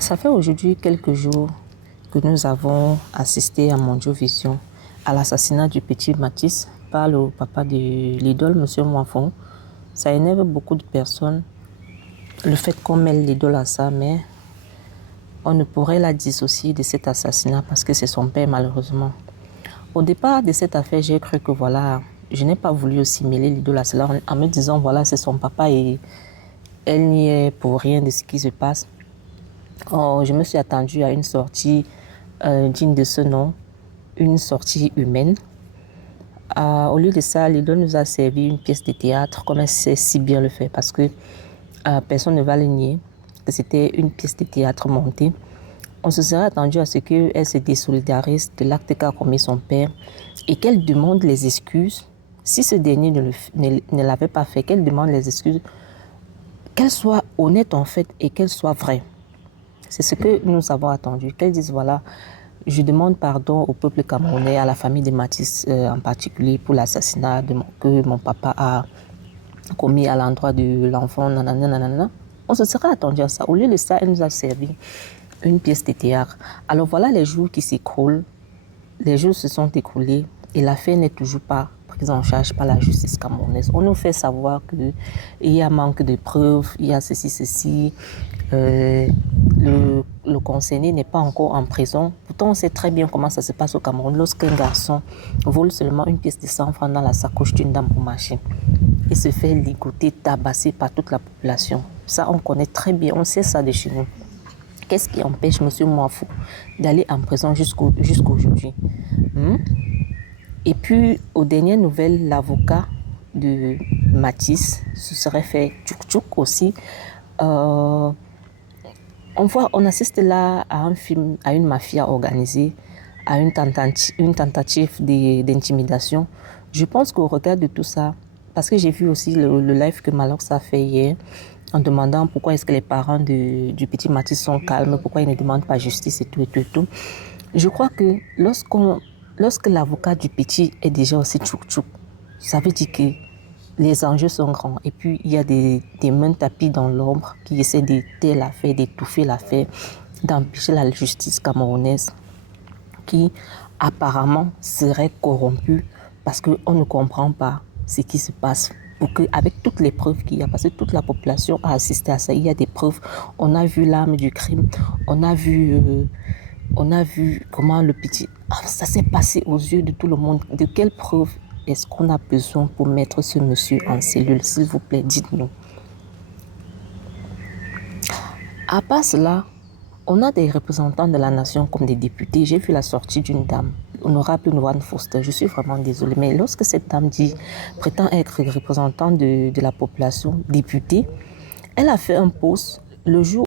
Ça fait aujourd'hui quelques jours que nous avons assisté à Mondiovision à l'assassinat du petit Mathis par le papa de l'idole, M. Moifon. Ça énerve beaucoup de personnes, le fait qu'on mêle l'idole à ça, mais on ne pourrait la dissocier de cet assassinat parce que c'est son père malheureusement. Au départ de cette affaire, j'ai cru que voilà, je n'ai pas voulu aussi mêler l'idole à cela en me disant voilà, c'est son papa et elle n'y est pour rien de ce qui se passe. Oh, je me suis attendue à une sortie digne de ce nom, une sortie humaine. Au lieu de ça, l'idole nous a servi une pièce de théâtre comme elle sait si bien le faire parce que personne ne va le nier que c'était une pièce de théâtre montée. On se serait attendu à ce qu'elle se désolidarise de l'acte qu'a commis son père et qu'elle demande les excuses. Si ce dernier ne l'avait pas fait, qu'elle demande les excuses, qu'elle soit honnête en fait et qu'elle soit vraie. C'est ce que nous avons attendu, qu'elle dise voilà, je demande pardon au peuple camerounais, à la famille de Mathis en particulier pour l'assassinat que mon papa a commis à l'endroit de l'enfant, nanana, nanana. On se serait attendu à ça. Au lieu de ça, elle nous a servi une pièce de théâtre. Alors voilà les jours qui s'écoulent, les jours se sont écoulés et l'affaire n'est toujours pas prise en charge par la justice camerounaise. On nous fait savoir qu'il y a manque de preuves, il y a ceci. Le concerné n'est pas encore en prison. Pourtant, on sait très bien comment ça se passe au Cameroun lorsqu'un garçon vole seulement une pièce de 100 francs dans la sacoche d'une dame au marché et se fait ligoter, tabasser par toute la population. Ça, on connaît très bien, on sait ça de chez nous. Qu'est-ce qui empêche M. Moifou d'aller en prison jusqu'aujourd'hui? Et puis, aux dernières nouvelles, l'avocat de Mathis se serait fait tchouk-tchouk aussi. On assiste là à un film, à une mafia organisée, à une tentative d'intimidation. Je pense qu'au regard de tout ça, parce que j'ai vu aussi le live que Malox a fait hier, en demandant pourquoi est-ce que les parents du petit Mathis sont calmes, pourquoi ils ne demandent pas justice et tout. Je crois que lorsque l'avocat du petit est déjà aussi tchouk-tchouk, ça veut dire que les enjeux sont grands. Et puis, il y a des mains tapies dans l'ombre qui essaient d'éteindre l'affaire, d'étouffer l'affaire, d'empêcher la justice camerounaise qui apparemment serait corrompue parce qu'on ne comprend pas ce qui se passe. Pour que, avec toutes les preuves qu'il y a, parce que toute la population a assisté à ça, il y a des preuves. On a vu l'arme du crime, on a vu comment le petit... ça s'est passé aux yeux de tout le monde. De quelles preuves est-ce qu'on a besoin pour mettre ce monsieur en cellule? S'il vous plaît, dites-nous. À part cela, on a des représentants de la nation comme des députés. J'ai vu la sortie d'une dame, honorable Noan Foster. Je suis vraiment désolée, mais lorsque cette dame prétend être représentante de la population, députée, elle a fait un post le jour